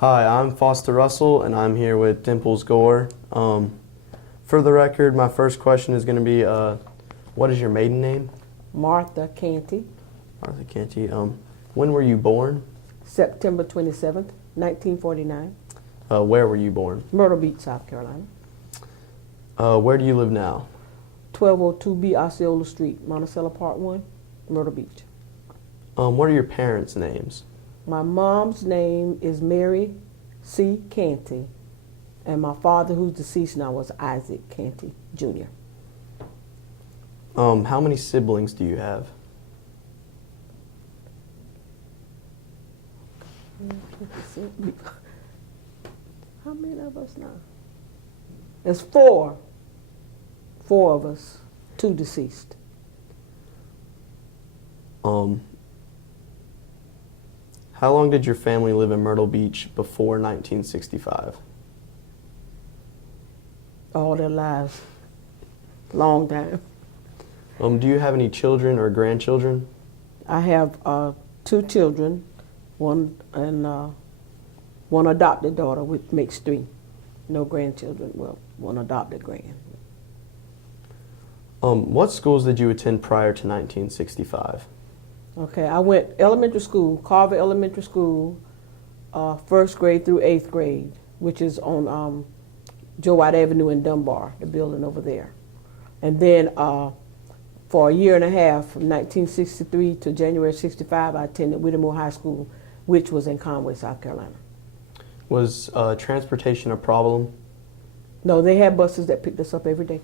Hi, I'm Foster Russell, and I'm here with Dimples Gore. For the record, my first question is going to be, what is your maiden name? Martha Canty, Martha Canty. When were you born? September 27th, 1949, Where were you born? Myrtle Beach, South Carolina. Where do you live now? 1202B Osceola Street, Monticello Part 1, Myrtle Beach. What are your parents' names? My mom's name is Mary C. Canty, and my father, who's deceased now, was Isaac Canty, Jr. How many siblings do you have? How many of us now? There's four. Four of us, two deceased. How long did your family live in Myrtle Beach before 1965? All their lives. Long time. Do you have any children or grandchildren? I have two children, one adopted daughter, which makes three. No grandchildren. Well, one adopted grand. What schools did you attend prior to 1965? Okay, I went elementary school, Carver Elementary School, first grade through eighth grade, which is on Joe White Avenue in Dunbar, the building over there. And then for a year and a half, from 1963 to January 65, I attended Whittemore High School, which was in Conway, South Carolina. Was transportation a problem? No, they had buses that picked us up every day.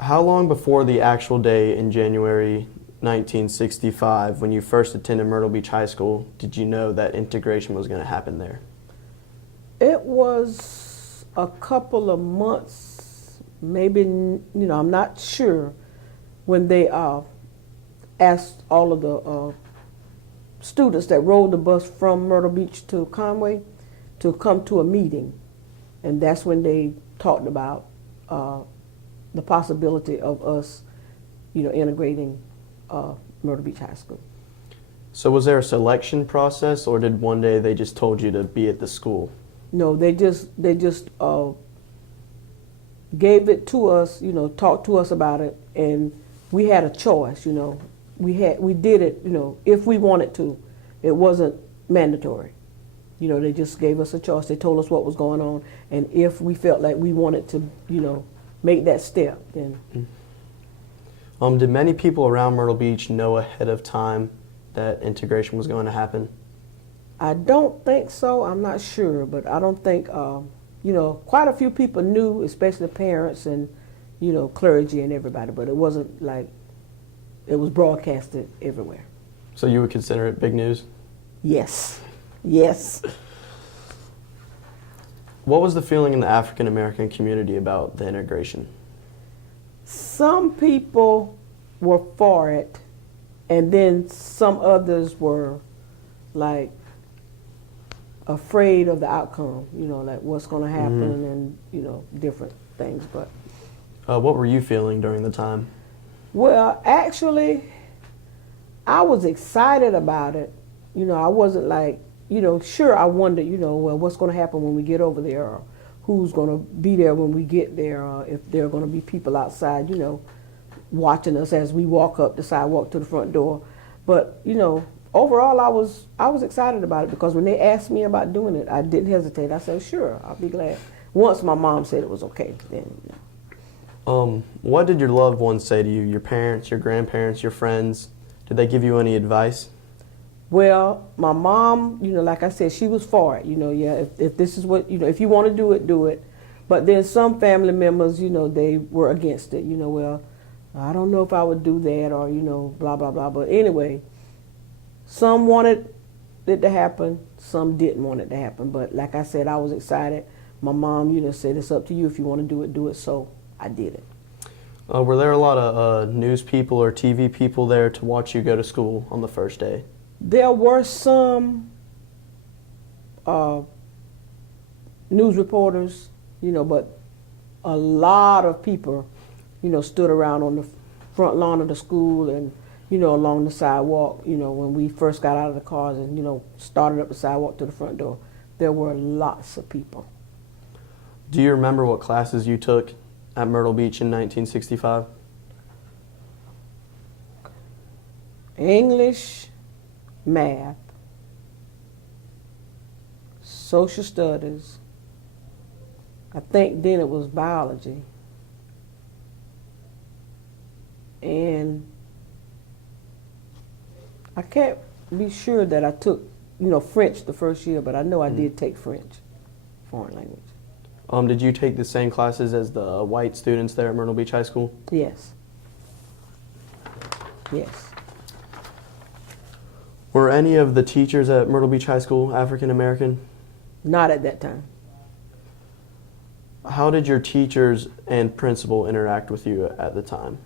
How long before the actual day in January 1965, when you first attended Myrtle Beach High School, did you know that integration was going to happen there? It was a couple of months, maybe, I'm not sure, when they asked all of the students that rode the bus from Myrtle Beach to Conway to come to a meeting. And that's when they talked about the possibility of us, integrating Myrtle Beach High School. So was there a selection process, or did one day they just told you to be at the school? No, they just gave it to us, talked to us about it, and we had a choice, We did it, if we wanted to. It wasn't mandatory. They just gave us a choice. They told us what was going on, and if we felt like we wanted to, make that step, then. Did many people around Myrtle Beach know ahead of time that integration was going to happen? I don't think so. I'm not sure, but I don't think, quite a few people knew, especially parents and, clergy and everybody, but it wasn't like it was broadcasted everywhere. So you would consider it big news? Yes. Yes. What was the feeling in the African American community about the integration? Some people were for it, and then some others were like afraid of the outcome, like what's going to happen and, different things. But what were you feeling during the time? Well, actually, I was excited about it. I wasn't like, sure, I wondered, well, what's going to happen when we get over there, or who's going to be there when we get there, or if there are going to be people outside, watching us as we walk up the sidewalk to the front door. But, overall, I was excited about it, because when they asked me about doing it, I didn't hesitate. I said, sure, I'll be glad. Once my mom said it was okay, then. What did your loved ones say to you? Your parents, your grandparents, your friends? Did they give you any advice? Well, my mom, like I said, she was for it. If this is what, if you want to do it, do it. But then some family members, they were against it. Well, I don't know if I would do that, or, blah, blah, blah. But anyway, some wanted it to happen, some didn't want it to happen. But like I said, I was excited. My mom, said, it's up to you. If you want to do it, do it. So I did it. Were there a lot of news people or TV people there to watch you go to school on the first day? There were some news reporters, but a lot of people, stood around on the front lawn of the school and, along the sidewalk, when we first got out of the cars and, started up the sidewalk to the front door, there were lots of people. Do you remember what classes you took at Myrtle Beach in 1965? English, math, social studies. I think then it was biology. And I can't be sure that I took, French the first year, but I know I did take French, foreign language. Did you take the same classes as the white students there at Myrtle Beach High School? Yes. Yes. Were any of the teachers at Myrtle Beach High School African American? Not at that time. How did your teachers and principal interact with you at the time?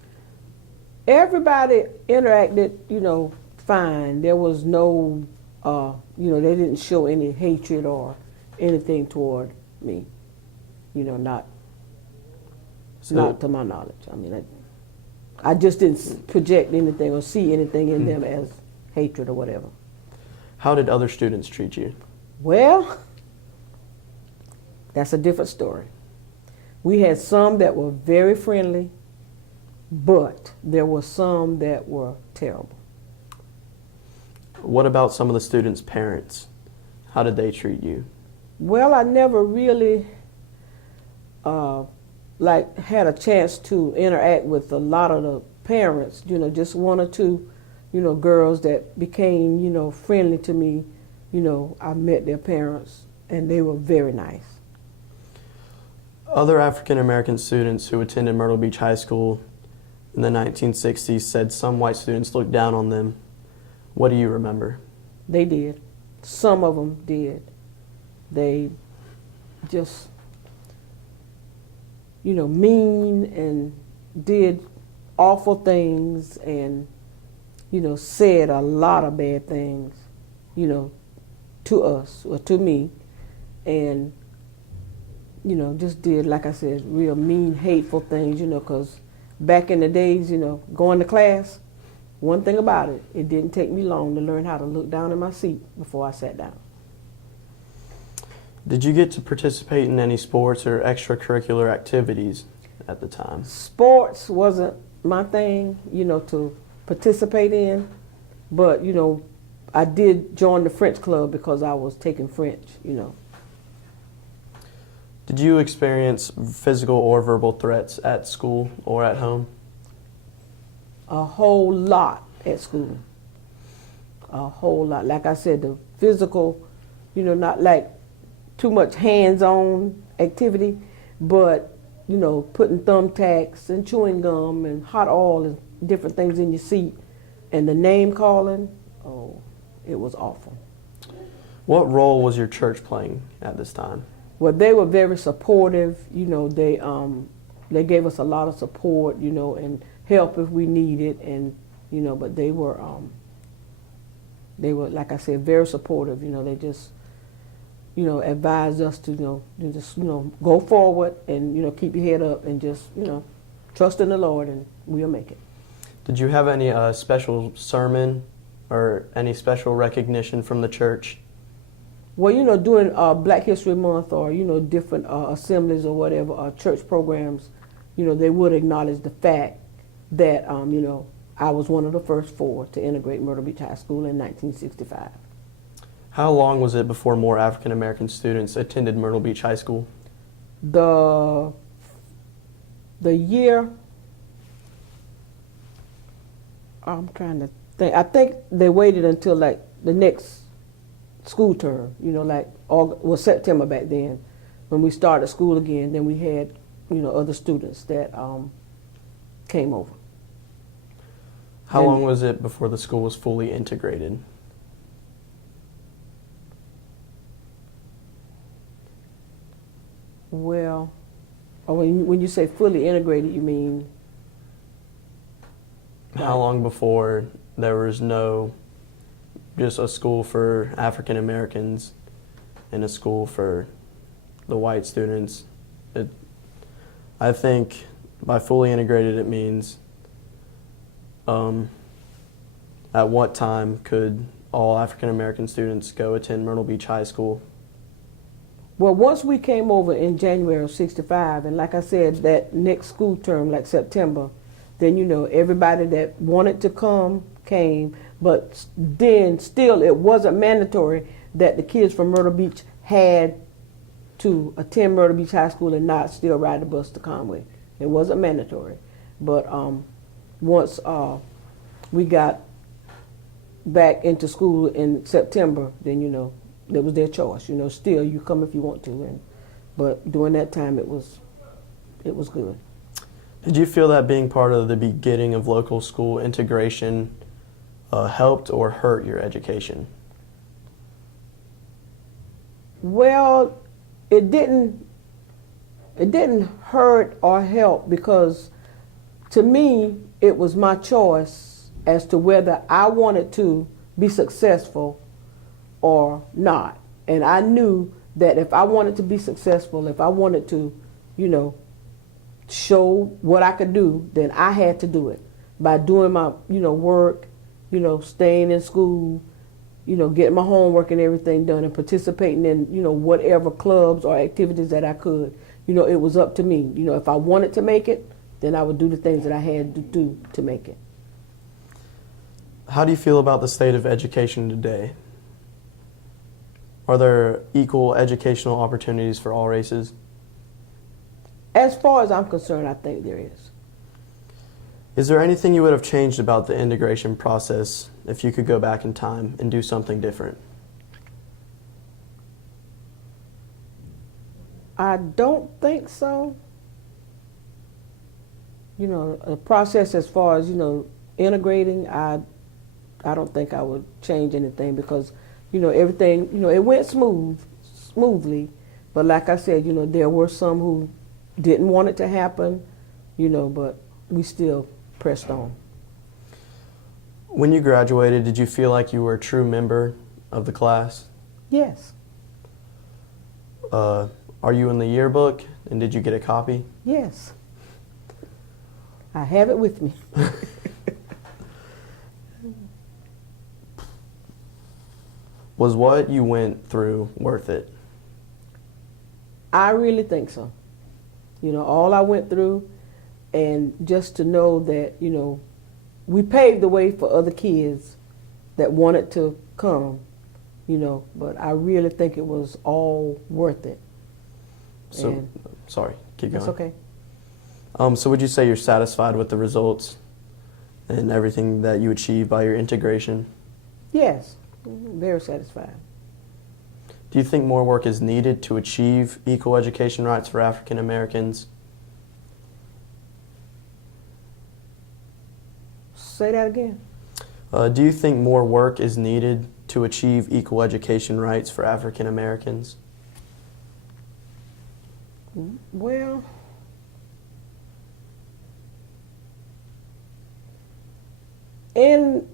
Everybody interacted, fine. There was no, they didn't show any hatred or anything toward me. Not to my knowledge. I mean, I just didn't project anything or see anything in them as hatred or whatever. How did other students treat you? Well, that's a different story. We had some that were very friendly, but there were some that were terrible. What about some of the students' parents? How did they treat you? Well, I never really had a chance to interact with a lot of the parents. Just one or two, girls that became, friendly to me. I met their parents, and they were very nice. Other African American students who attended Myrtle Beach High School in the 1960s said some white students looked down on them. What do you remember? They did. Some of them did. They just, mean and did awful things and, said a lot of bad things, to us or to me. And, just did, like I said, real mean, hateful things, because back in the days, going to class, one thing about it, it didn't take me long to learn how to look down in my seat before I sat down. Did you get to participate in any sports or extracurricular activities at the time? Sports wasn't my thing, to participate in, but, I did join the French club because I was taking French, Did you experience physical or verbal threats at school or at home? A whole lot at school. A whole lot. Like I said, the physical, not like too much hands-on activity, but, putting thumbtacks and chewing gum and hot oil and different things in your seat. And the name calling, oh, it was awful. What role was your church playing at this time? Well, they were very supportive. They gave us a lot of support, and help if we needed, and but they were like I said, very supportive. They just advised us to just go forward and keep your head up and just trust in the Lord and we'll make it. Did you have any special sermon or any special recognition from the church? Well, during Black History Month or, different assemblies or whatever, church programs, they would acknowledge the fact that, I was one of the first 4 to integrate Myrtle Beach High School in 1965. How long was it before more African American students attended Myrtle Beach High School? The year, I'm trying to think, I think they waited until like the next school term, like September back then, when we started school again. Then we had, other students that came over. How long was it before the school was fully integrated? Well, when you say fully integrated, you mean? How long before there was just a school for African Americans and a school for the white students? I think by fully integrated it means at what time could all African American students go attend Myrtle Beach High School? Well, once we came over in January of '65, and like I said, that next school term, like September, then everybody that wanted to come came. But then still, it wasn't mandatory that the kids from Myrtle Beach had to attend Myrtle Beach High School and not still ride the bus to Conway. It wasn't mandatory. But once we got back into school in September, then it was their choice. Still you come if you want to, but during that time it was good. Did you feel that being part of the beginning of local school integration helped or hurt your education? Well, it didn't hurt or help, because to me it was my choice as to whether I wanted to be successful or not. And I knew that if I wanted to be successful, if I wanted to, show what I could do, then I had to do it by doing my, work, staying in school, getting my homework and everything done, and participating in, whatever clubs or activities that I could. It was up to me. If I wanted to make it, then I would do the things that I had to do to make it. How do you feel about the state of education today? Are there equal educational opportunities for all races? As far as I'm concerned, I think there is. Is there anything you would have changed about the integration process if you could go back in time and do something different? I don't think so. The process as far as, integrating, I don't think I would change anything, because, everything, it went smoothly. But like I said, there were some who didn't want it to happen, but we still pressed on. When you graduated, did you feel like you were a true member of the class? Yes. Are you in the yearbook, and did you get a copy? Yes. I have it with me. Was what you went through worth it? I really think so. All I went through, and just to know that, we paved the way for other kids that wanted to come, but I really think it was all worth it. So, sorry, keep going. That's okay. So would you say you're satisfied with the results and everything that you achieved by your integration? Yes, very satisfied. Do you think more work is needed to achieve equal education rights for African Americans? Say that again. Do you think more work is needed to achieve equal education rights for African Americans? Well, in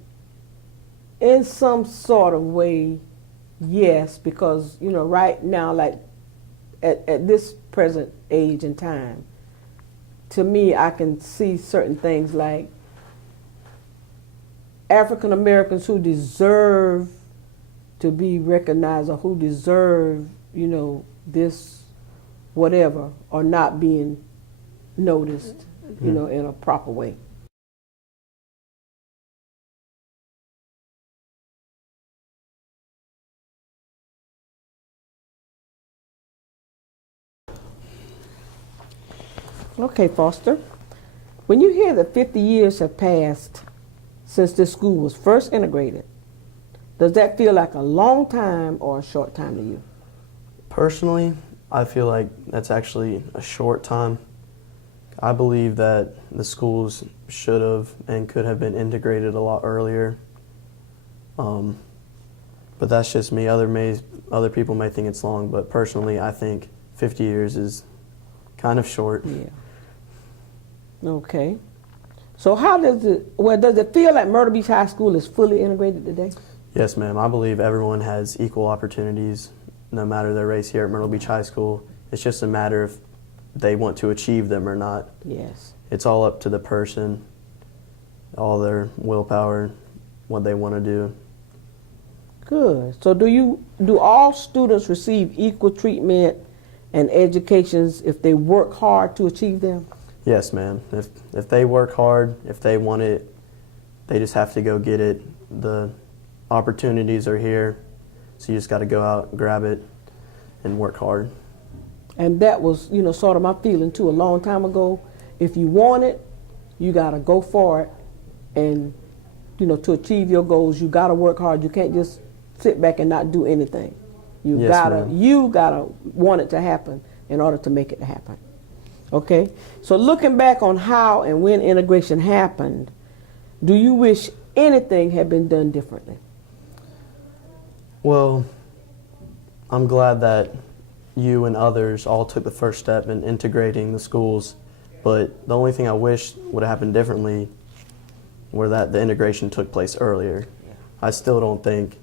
some sort of way, yes, because right now, like at this present age and time, to me, I can see certain things like African Americans who deserve to be recognized, or who deserve, this whatever, are not being noticed, in a proper way. Okay, Foster. When you hear that 50 years have passed since this school was first integrated, does that feel like a long time or a short time to you? Personally, I feel like that's actually a short time. I believe that the schools should have and could have been integrated a lot earlier. But that's just me. Other people may think it's long, but personally, I think 50 years is kind of short. Yeah. Okay. So does it feel like Myrtle Beach High School is fully integrated today? Yes, ma'am. I believe everyone has equal opportunities, no matter their race, here at Myrtle Beach High School. It's just a matter if they want to achieve them or not. Yes. It's all up to the person, all their willpower, what they want to do. Good. So do all students receive equal treatment and educations if they work hard to achieve them? Yes, ma'am. If they work hard, if they want it, they just have to go get it. The opportunities are here, so you just got to go out, grab it, and work hard. And that was, sort of my feeling too a long time ago. If you want it, you got to go for it. And, to achieve your goals, you got to work hard. You can't just sit back and not do anything. You Yes, gotta ma'am. want it to happen in order to make it happen. Okay? So looking back on how and when integration happened, do you wish anything had been done differently? Well, I'm glad that you and others all took the first step in integrating the schools, but the only thing I wish would have happened differently were that the integration took place earlier. Yeah. I still don't think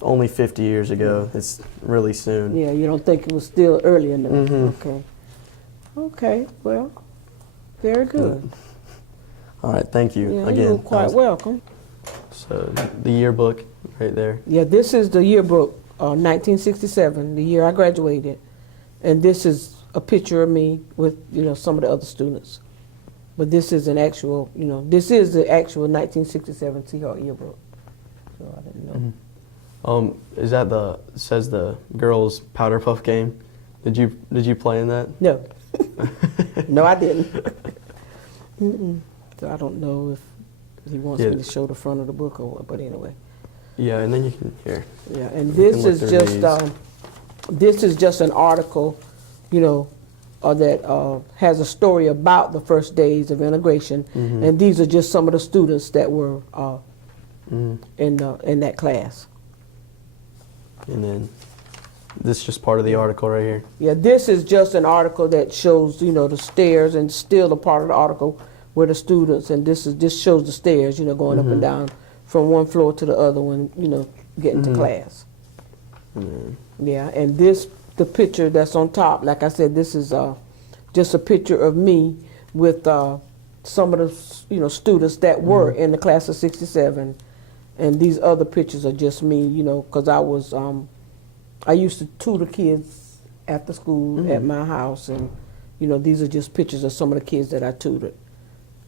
only 50 years ago. It's really soon. Yeah, you don't think it was still early enough? Mhm. Okay. Okay, well, very good. All right, thank you Yeah, again. you're quite welcome. So the yearbook right there. Yeah, this is the yearbook, 1967, the year I graduated. And this is a picture of me with, some of the other students. But this is an actual, this is the actual 1967 Seahawk yearbook. So I didn't know. Is that says the girls powder puff game? Did you play in that? No. No, I didn't. Mm-mm. So I don't know if he wants me to show the front of the book or what, but anyway. Yeah, and then you can here. Yeah, and You this can look is through just this is just an article, that has a story about the first days of integration, Mhm. and these are just some of the students that were Mhm. in that class. And then this is just part of the article right here. Yeah, this is just an article that shows the stairs, and still a part of the article where the students, and this shows the stairs, going up Mhm. and down from one floor to the other one, getting to Mhm. class. And then, Yeah, and the picture that's on top, like I said, this is just a picture of me with some of the students that were in the class of '67, and these other pictures are just me, because I used to tutor kids after school at my house, and these are just pictures of some of the kids that I tutored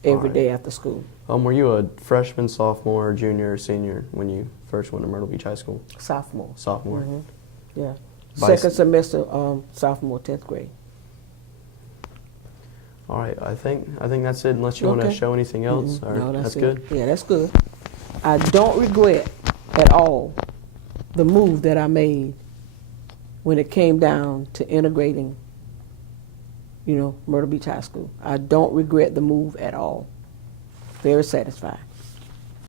every day after school. were you a freshman, sophomore, junior, or senior when you first went to Myrtle Beach High School? Sophomore. Sophomore. Mhm. Yeah. Vice- Second semester, sophomore, 10th grade. All right, I think that's it. Unless you want to Okay. show anything else, Mhm. or No, that's it. good. Yeah, that's good. I don't regret at all the move that I made when it came down to integrating, Myrtle Beach High School. I don't regret the move at all. Very satisfied.